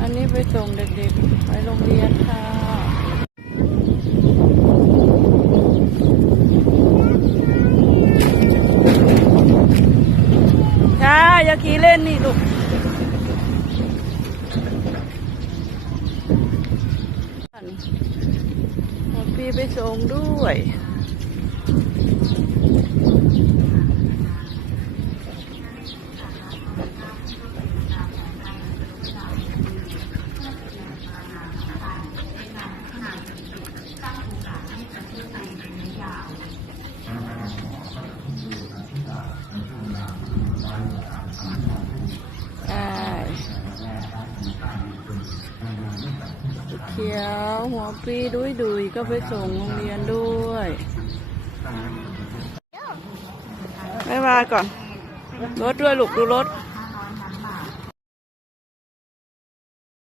อันนี้ไปส่งเด็กๆ ไปโรงเรียนค่ะจ้าอย่าขี่เล่นนี่ลูกหมดปีไปส่งด้วย เขียวหัวปีดุยดุยก็ไปส่งโรงเรียนด้วยไม่มาก่อน รถด้วยลูกดูรถ